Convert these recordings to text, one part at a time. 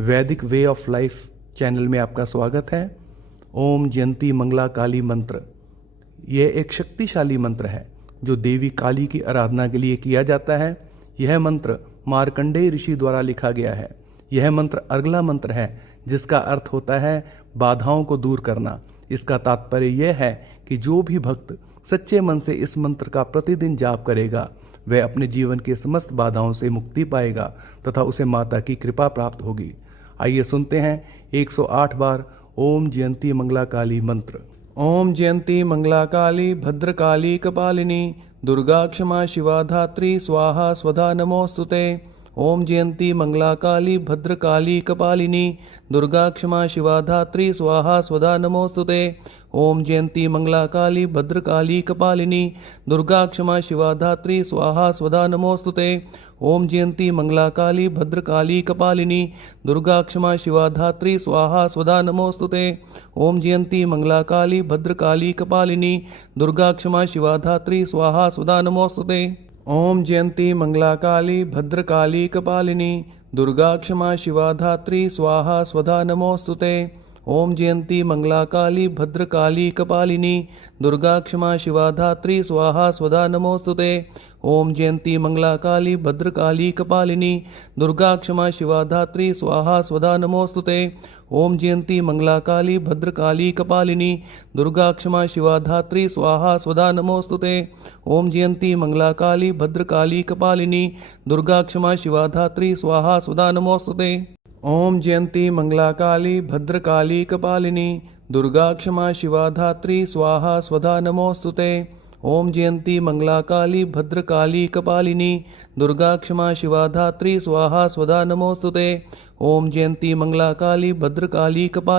वैदिक way of life channel में आपका स्वागत है। ओम जयंती मंगला काली मंत्र, यह एक शक्तिशाली मंत्र है जो देवी काली की आराधना के लिए किया जाता है। यह मंत्र मार्कंडेय ऋषि द्वारा लिखा गया है। यह मंत्र अगला मंत्र है जिसका अर्थ होता है बाधाओं को दूर करना। इसका तात्पर्य यह है कि जो भी भक्त सच्चे मन से इस मंत्र का प्रतिदिन जाप करेगा वह अपने जीवन के समस्त बाधाओं से मुक्ति पाएगा तथा उसे माता की कृपा प्राप्त होगी। आइए सुनते हैं 108 बार ओम जयंती मंगला काली मंत्र। ओम जयंती मंगला काली भद्रकाली कपालिनी दुर्गा क्षमा शिवा धात्री स्वाहा स्वधा नमोस्तुते। ओम जयंती मंगला काली भद्रकाली कपालिनी दुर्गा क्षमा शिवा धात्री स्वाहा स्वधा नमोस्तुते। ओम जयंती मंगला काली भद्रकाली कपालिनी दुर्गा क्षमा शिवा धात्री स्वाहा स्वधा नमोस्तुते। ओम जयंती मंगला काली भद्रकाली कपालिनी दुर्गा क्षमा शिवा धात्री स्वाहा स्वधा नमोस्तुते। ओम जयंती मंगला काली भद्रकाली कपालिनी दुर्गा क्षमा शिवा धात्री स्वाहा स्वधा नमोस्तुते। ओम जयंती मंगला काली भद्रकाली कपालिनी दुर्गा क्षमा शिवा धात्री स्वाहा स्वधा नमोस्तुते। ओम जयंती मंगला काली भद्रकाली कपालिनी दुर्गा क्षमा शिवा धात्री स्वाहा स्वधा नमोस्तुते। ओम जयंती मंगला काली भद्रकाली कपालिनी दुर्गा क्षमा शिवा धात्री स्वाहा स्वधा नमोस्तुते। ओम जयंती मंगला काली भद्रकाली कपालिनी दुर्गा क्षमा शिवा धात्री स्वाहा स्वधा नमोस्तुते। ओम जयंती मंगला काली भद्रकाली कपालिनी दुर्गा क्षमा शिवा धात्री स्वाहा स्वधा नमोस्तुते। ओम जयंती मंगला काली भद्रकाली कपालिनी दुर्गा क्षमा शिवा धात्री स्वाहा स्वधा नमोस्तुते। ओम जयंती मंगला काली भद्रकाली कपालिनी दुर्गा क्षमा शिवा धात्री स्वाहा स्वधा नमोस्तुते। ओम जयंती मंगला काली भद्रकाली कपालिनी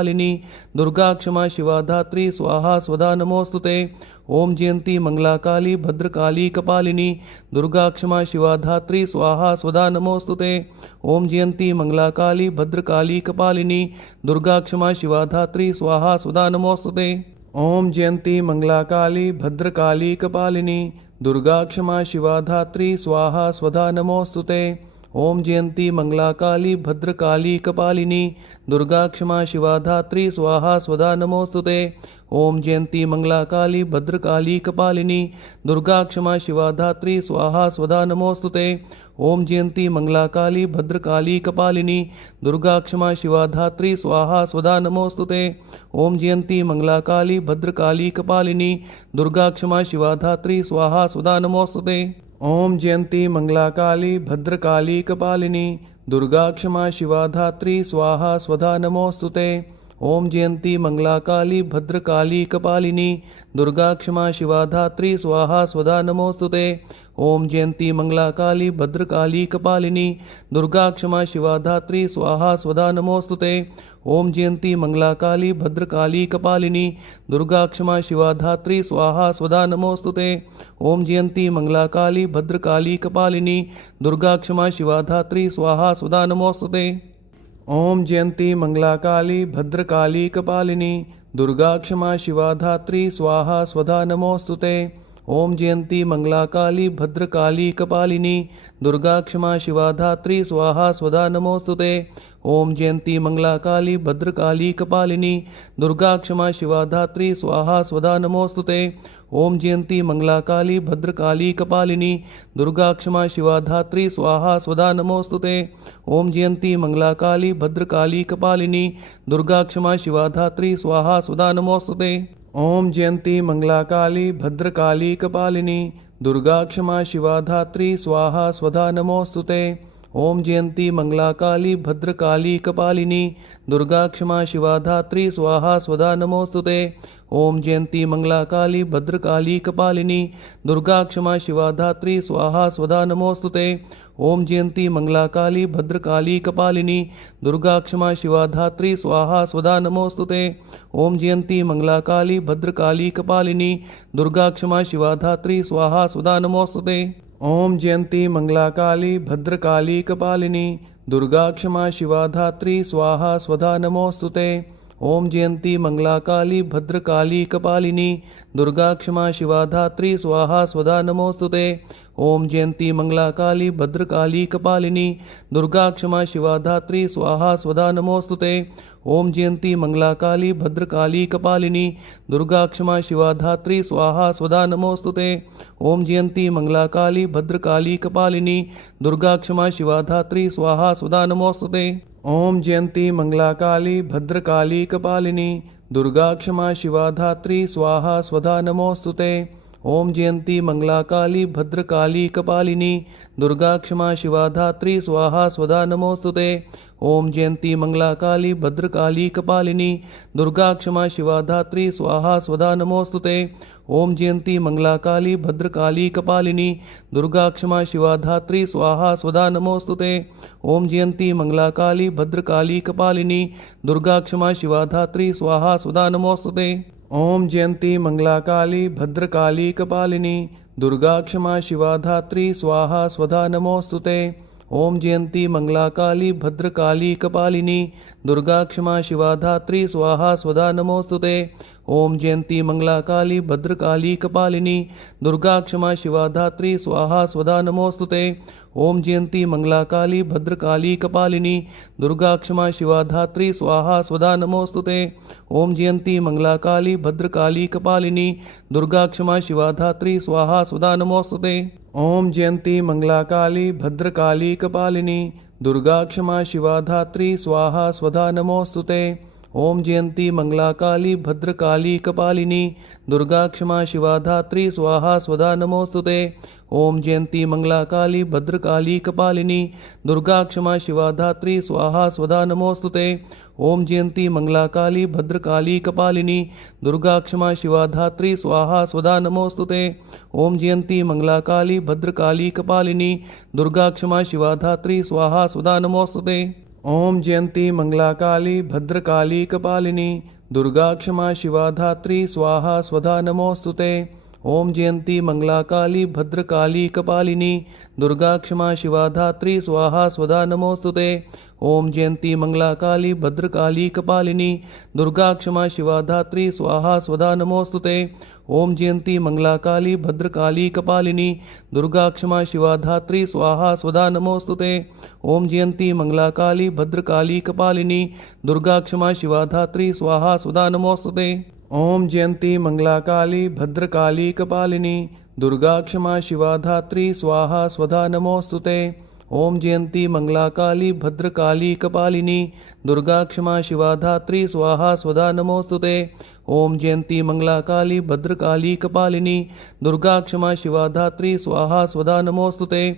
दुर्गा क्षमा शिवा धात्री स्वाहा स्वधा नमोस्तुते। ओम जयंती मंगला काली भद्रकाली कपालिनी दुर्गा क्षमा शिवा धात्री स्वाहा स्वधा नमोस्तुते। ओम जयंती मंगला काली भद्रकाली कपालिनी दुर्गा क्षमा शिवा धात्री स्वाहा स्वधा नमोस्तुते। ओम जयंती मंगला काली भद्रकाली कपालिनी दुर्गा क्षमा शिवा धात्री स्वाहा स्वधा नमोस्तुते। ओम जयंती मंगला काली भद्रकाली कपालिनी दुर्गा क्षमा शिवा धात्री स्वाहा स्वधा नमोस्तुते। ओम जयंती मंगला काली भद्रकाली कपालिनी दुर्गा क्षमा शिवा धात्री स्वाहा स्वधा नमोस्तुते। ओम जयंती मंगला काली भद्रकाली कपालिनी दुर्गा क्षमा शिवा धात्री स्वाहा स्वधा नमोस्तुते। ओम जयंती मंगला काली भद्रकाली कपालिनी दुर्गा क्षमा शिवा धात्री स्वाहा स्वधा नमोस्तुते। ओम जयंती मंगला काली भद्रकाली कपालिनी दुर्गा क्षमा शिवा धात्री स्वाहा स्वधा नमोस्तुते। ओम जयंती मंगला काली भद्रकाली कपालिनी दुर्गा क्षमा शिवा धात्री स्वाहा स्वधा नमोस्तुते। ओम जयंती मंगला काली भद्रकाली कपालिनी दुर्गा क्षमा शिवा धात्री स्वाहा स्वधा नमोस्तुते। ओम जयंती मंगला काली भद्रकाली कपालिनी दुर्गा क्षमा शिवा धात्री स्वाहा स्वधा नमोस्तुते। ओम जयंती मंगला काली भद्रकाली कपालिनी दुर्गा क्षमा शिवा धात्री स्वाहा स्वधा नमोस्तुते। ओम जयंती मंगला काली भद्रकाली कपालिनी दुर्गा क्षमा शिवा धात्री स्वाहा स्वधा नमोस्तुते। ओम जयंती मंगला काली भद्रकाली कपालिनी दुर्गा क्षमा शिवा धात्री स्वाहा स्वधा नमोस्तुते। ओम जयंती मंगला काली भद्रकाली कपालिनी दुर्गा क्षमा शिवा धात्री स्वाहा स्वधा नमोस्तुते। ओम जयंती मंगला काली भद्रकाली कपालिनी दुर्गा क्षमा शिवा धात्री स्वाहा स्वधा नमोस्तुते। ओम जयंती मंगला काली भद्रकाली कपालिनी दुर्गा क्षमा शिवा धात्री स्वाहा स्वधा नमोस्तुते। ओम जयंती मंगला काली भद्रकाली कपालिनी दुर्गा क्षमा शिवा धात्री स्वाहा स्वधा नमोस्तुते। ओम जयंती मंगला काली भद्रकाली कपालिनी दुर्गा क्षमा शिवा धात्री स्वाहा स्वधा नमोस्तुते। ओम जयंती मंगला काली भद्रकाली कपालिनी दुर्गा क्षमा शिवा धात्री स्वाहा स्वधा नमोस्तुते। ओम जयंती मंगला काली भद्रकाली कपालिनी दुर्गा क्षमा शिवा धात्री स्वाहा स्वधा नमोस्तुते। ओम जयंती मंगला काली भद्रकाली कपालिनी दुर्गा क्षमा शिवा धात्री स्वाहा स्वधा नमोस्तुते। ओम जयंती मंगला काली भद्रकाली कपालिनी दुर्गा क्षमा शिवा धात्री स्वाहा स्वधा नमोस्तुते। ओम जयंती मंगला काली भद्रकाली कपालिनी दुर्गा क्षमा शिवा धात्री स्वाहा स्वधा नमोस्तुते। ओम जयंती मंगला काली भद्रकाली कपालिनी दुर्गा क्षमा शिवा धात्री स्वाहा स्वधा नमोस्तुते। ओम जयंती मंगला काली भद्रकाली कपालिनी दुर्गा क्षमा शिवा धात्री स्वाहा स्वधा नमोस्तुते। ओम जयंती मंगला काली भद्रकाली कपालिनी दुर्गा क्षमा शिवा धात्री स्वाहा स्वधा नमोस्तुते। ओम जयंती मंगला काली भद्रकाली कपालिनी दुर्गा क्षमा शिवा धात्री स्वाहा स्वधा नमोस्तुते। ओम जयंती मंगला काली भद्रकाली कपालिनी दुर्गा क्षमा शिवा धात्री स्वाहा स्वधा नमोस्तुते। ओम जयंती मंगला काली भद्रकाली कपालिनी दुर्गा क्षमा शिवा धात्री स्वाहा स्वधा नमोस्तुते। ओम जयंती मंगला काली भद्रकाली कपालिनी दुर्गा क्षमा शिवा धात्री स्वाहा स्वधा नमोस्तुते। ओम जयंती मंगला काली भद्रकाली कपालिनी दुर्गा क्षमा शिवा धात्री स्वाहा स्वधा नमोस्तुते। ओम जयंती मंगला काली भद्रकाली कपालिनी दुर्गा क्षमा शिवा धात्री स्वाहा स्वधा नमोस्तुते। ओम जयंती मंगला काली भद्रकाली कपालिनी दुर्गा क्षमा शिवा धात्री स्वाहा स्वधा नमोस्तुते। ओम जयंती मंगला काली भद्रकाली कपालिनी दुर्गा क्षमा शिवा धात्री स्वाहा स्वधा नमोस्तुते। ओम जयंती मंगला काली भद्रकाली कपालिनी दुर्गा क्षमा शिवा धात्री स्वाहा स्वधा नमोस्तुते। ओम जयंती मंगला काली भद्रकाली कपालिनी दुर्गा क्षमा शिवा धात्री स्वाहा स्वधा नमोस्तुते। ओम जयंती मंगला काली भद्रकाली कपालिनी दुर्गा क्षमा शिवा धात्री स्वाहा स्वधा नमोस्तुते। ओम जयंती मंगला काली भद्रकाली कपालिनी दुर्गा क्षमा शिवा धात्री स्वाहा स्वधा नमोस्तुते। ओम जयंती मंगला काली भद्रकाली कपालिनी दुर्गा क्षमा शिवा धात्री स्वाहा स्वधा नमोस्तुते। ओम जयंती मंगला काली भद्रकाली कपालिनी दुर्गा क्षमा शिवा धात्री स्वाहा स्वधा नमोस्तुते। ओम जयंती मंगला काली भद्रकाली कपालिनी दुर्गा क्षमा शिवा धात्री स्वाहा स्वधा नमोस्तुते। ओम जयंती मंगला काली भद्रकाली कपालिनी दुर्गा क्षमा शिवा धात्री स्वाहा स्वधा नमोस्तुते। ओम जयंती मंगला काली भद्रकाली कपालिनी दुर्गा क्षमा शिवा धात्री स्वाहा स्वधा नमोस्तुते। ओम जयंती मंगला काली भद्रकाली कपालिनी दुर्गा क्षमा शिवा धात्री स्वाहा स्वधा नमोस्तुते। ओम जयंती मंगला काली भद्रकाली कपालिनी दुर्गा क्षमा शिवा धात्री स्वाहा स्वधा नमोस्तुते। ओम जयंती मंगला काली भद्रकाली कपालिनी दुर्गा क्षमा शिवा धात्री स्वाहा स्वधा नमोस्तुते। ओम जयंती मंगला काली भद्रकाली कपालिनी दुर्गा क्षमा शिवा धात्री स्वाहा स्वधा नमोस्तुते। ओम जयंती मंगला काली भद्रकाली कपालिनी दुर्गा क्षमा शिवा धात्री स्वाहा स्वधा नमोस्तुते। ओम जयंती मंगला काली भद्रकाली कपालिनी दुर्गा क्षमा शिवा धात्री स्वाहा स्वधा नमोस्तुते। ओम जयंती मंगला काली भद्रकाली कपालिनी दुर्गा क्षमा शिवा धात्री स्वाहा स्वधा नमोस्तुते।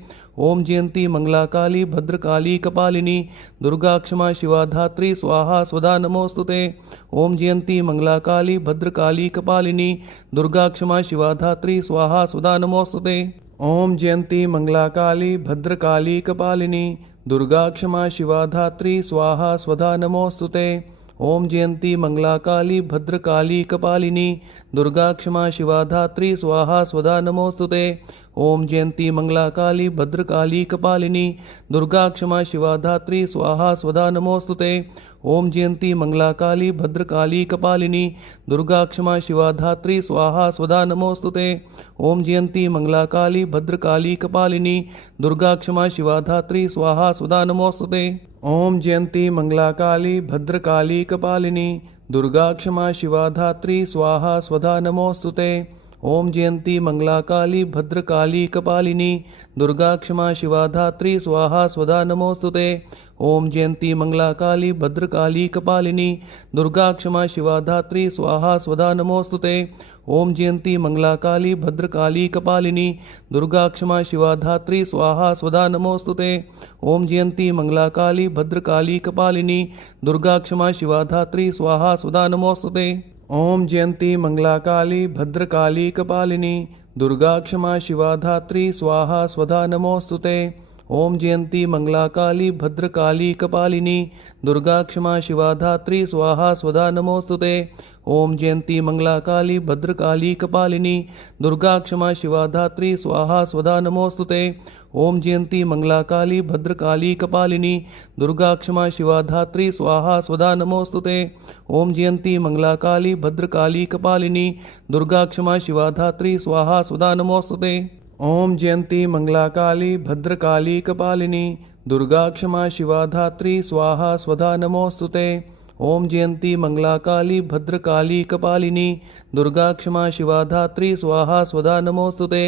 ओम जयंती मंगला काली भद्रकाली कपालिनी दुर्गा क्षमा शिवा धात्री स्वाहा स्वधा नमोस्तुते। ओम जयंती मंगला काली भद्रकाली कपालिनी दुर्गा क्षमा शिवा धात्री स्वाहा स्वधा नमोस्तुते। ओम जयंती मंगला काली भद्रकाली कपालिनी दुर्गा क्षमा शिवा धात्री स्वाहा स्वधा नमोस्तुते। ओम जयंती मंगला काली भद्रकाली कपालिनी दुर्गा क्षमा शिवा धात्री स्वाहा स्वधा नमोस्तुते। ओम जयंती मंगला काली भद्रकाली कपालिनी दुर्गा क्षमा शिवा धात्री स्वाहा स्वधा नमोस्तुते। ओम जयंती मंगला काली भद्रकाली कपालिनी दुर्गा क्षमा शिवा धात्री स्वाहा स्वधा नमोस्तुते। ओम जयंती मंगला काली भद्रकाली कपालिनी दुर्गा क्षमा शिवा धात्री स्वाहा स्वधा नमोस्तुते। ओम जयंती मंगला काली भद्रकाली कपालिनी दुर्गा क्षमा शिवा धात्री स्वाहा स्वधा नमोस्तुते। ओम जयंती मंगला काली भद्रकाली कपालिनी दुर्गा क्षमा शिवा धात्री स्वाहा स्वधा नमोस्तुते। ओम जयंती मंगला काली भद्रकाली कपालिनी दुर्गा क्षमा शिवा धात्री स्वाहा स्वधा नमोस्तुते। ओम जयंती मंगला काली भद्रकाली कपालिनी दुर्गा क्षमा शिवा धात्री स्वाहा स्वधा नमोस्तुते। ओम जयंती मंगला काली भद्रकाली कपालिनी दुर्गा क्षमा शिवा धात्री स्वाहा स्वधा नमोस्तुते। ओम जयंती मंगला काली भद्रकाली कपालिनी दुर्गा क्षमा शिवा धात्री स्वाहा स्वधा नमोस्तुते। ओम जयंती मंगला काली भद्रकाली कपालिनी दुर्गा क्षमा शिवा धात्री स्वाहा स्वधा नमोस्तुते। ओम जयंती मंगला काली भद्रकाली कपालिनी दुर्गा क्षमा शिवा धात्री स्वाहा स्वधा नमोस्तुते। ओम जयंती मंगला काली भद्रकाली कपालिनी दुर्गा क्षमा शिवा धात्री स्वाहा स्वधा नमोस्तुते। ओम जयंती मंगला काली भद्रकाली कपालिनी दुर्गा क्षमा शिवा धात्री स्वाहा स्वधा नमोस्तुते। ओम जयंती मंगला काली भद्रकाली कपालिनी दुर्गा क्षमा शिवा धात्री स्वाहा स्वधा नमोस्तुते।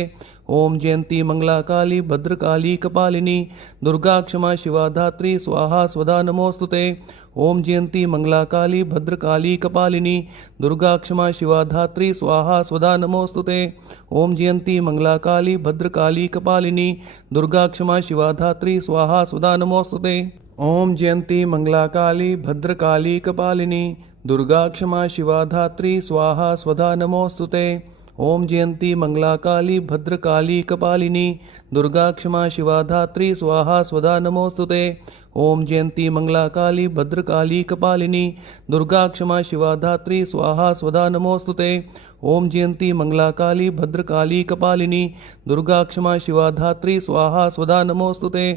ओम जयंती मंगला काली भद्रकाली कपालिनी दुर्गा क्षमा शिवा धात्री स्वाहा स्वधा नमोस्तुते। ओम जयंती मंगला काली भद्रकाली कपालिनी दुर्गा क्षमा शिवा धात्री स्वाहा स्वधा नमोस्तुते। ओम जयंती मंगला काली भद्रकाली कपालिनी दुर्गा क्षमा शिवा धात्री स्वाहा स्वधा नमोस्तुते। ओम जयंती मंगला काली भद्रकाली कपालिनी दुर्गा क्षमा शिवा धात्री स्वाहा स्वधा नमोस्तुते। ओम जयंती मंगला काली भद्रकाली कपालिनी दुर्गा क्षमा शिवा धात्री स्वाहा स्वधा नमोस्तुते। ओम जयंती मंगला काली भद्रकाली कपालिनी दुर्गा क्षमा शिवा धात्री स्वाहा स्वधा नमोस्तुते। ओम जयंती मंगला काली भद्रकाली कपालिनी दुर्गा क्षमा शिवा धात्री स्वाहा स्वधा नमोस्तुते।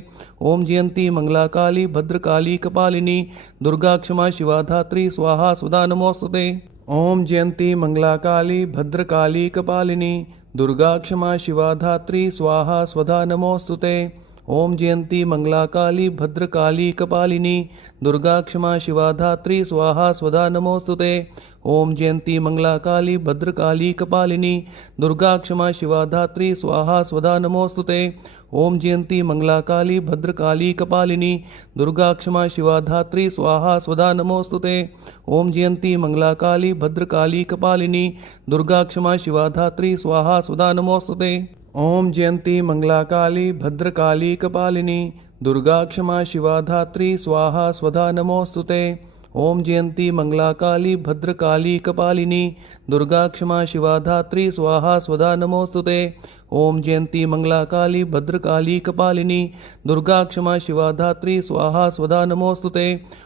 ओम जयंती मंगला काली भद्रकाली कपालिनी दुर्गा क्षमा शिवा धात्री स्वाहा स्वधा नमोस्तुते। ओम जयंती मंगला काली भद्रकाली कपालिनी दुर्गा क्षमा शिवा धात्री स्वाहा स्वधा नमोस्तुते। ओम जयंती मंगला काली भद्रकाली कपालिनी दुर्गा क्षमा शिवा धात्री स्वाहा स्वधा नमोस्तुते। ओम जयंती मंगला काली भद्रकाली कपालिनी दुर्गा क्षमा शिवा धात्री स्वाहा स्वधा नमोस्तुते। ओम जयंती मंगला काली भद्रकाली कपालिनी दुर्गा क्षमा शिवा धात्री स्वाहा स्वधा नमोस्तुते। ओम जयंती मंगला काली भद्रकाली कपालिनी दुर्गा क्षमा शिवा धात्री स्वाहा स्वधा नमोस्तुते। ओम जयंती मंगला काली भद्रकाली कपालिनी दुर्गा क्षमा शिवा धात्री स्वाहा स्वधा नमोस्तुते। ओम जयंती मंगला काली भद्रकाली कपालिनी दुर्गा क्षमा शिवा धात्री स्वाहा स्वधा नमोस्तुते। ओम जयंती मंगला काली भद्रकाली कपालिनी दुर्गा क्षमा शिवा धात्री स्वाहा स्वधा नमोस्तुते।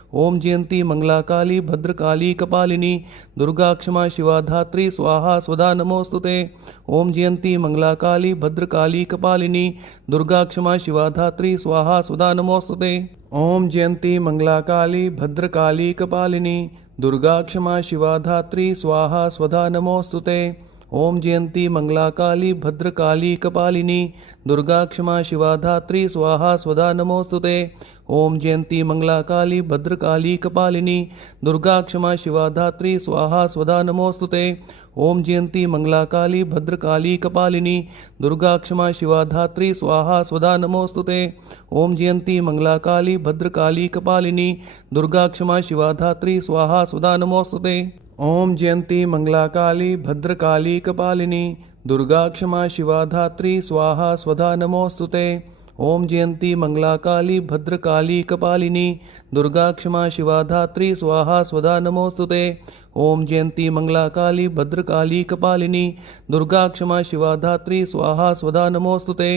ओम जयंती मंगला काली भद्रकाली कपालिनी दुर्गा क्षमा शिवा धात्री स्वाहा स्वधा नमोस्तुते। ओम जयंती मंगला काली भद्रकाली कपालिनी दुर्गा क्षमा शिवा धात्री स्वाहा स्वधा नमोस्तुते। ओम जयंती मंगला काली भद्रकाली कपालिनी दुर्गा क्षमा शिवा धात्री स्वाहा स्वधा नमोस्तुते। ओम जयंती मंगला काली भद्रकाली कपालिनी दुर्गा क्षमा शिवा धात्री स्वाहा स्वधा नमोस्तुते। ओम जयंती मंगला काली भद्रकाली कपालिनी दुर्गा क्षमा शिवा धात्री स्वाहा स्वधा नमोस्तुते। ओम जयंती मंगला काली भद्रकाली कपालिनी दुर्गा क्षमा शिवा धात्री स्वाहा स्वधा नमोस्तुते। ओम जयंती मंगला काली भद्रकाली कपालिनी दुर्गा क्षमा शिवा धात्री स्वाहा स्वधा नमोस्तुते। ओम जयंती मंगला काली भद्रकाली कपालिनी दुर्गा क्षमा शिवा धात्री स्वाहा स्वधा नमोस्तुते। ओम जयंती मंगला काली भद्रकाली कपालिनी दुर्गा क्षमा शिवा धात्री स्वाहा स्वधा नमोस्तुते। ओम जयंती मंगला काली भद्रकाली कपालिनी दुर्गा क्षमा शिवा धात्री स्वाहा स्वधा नमोस्तुते।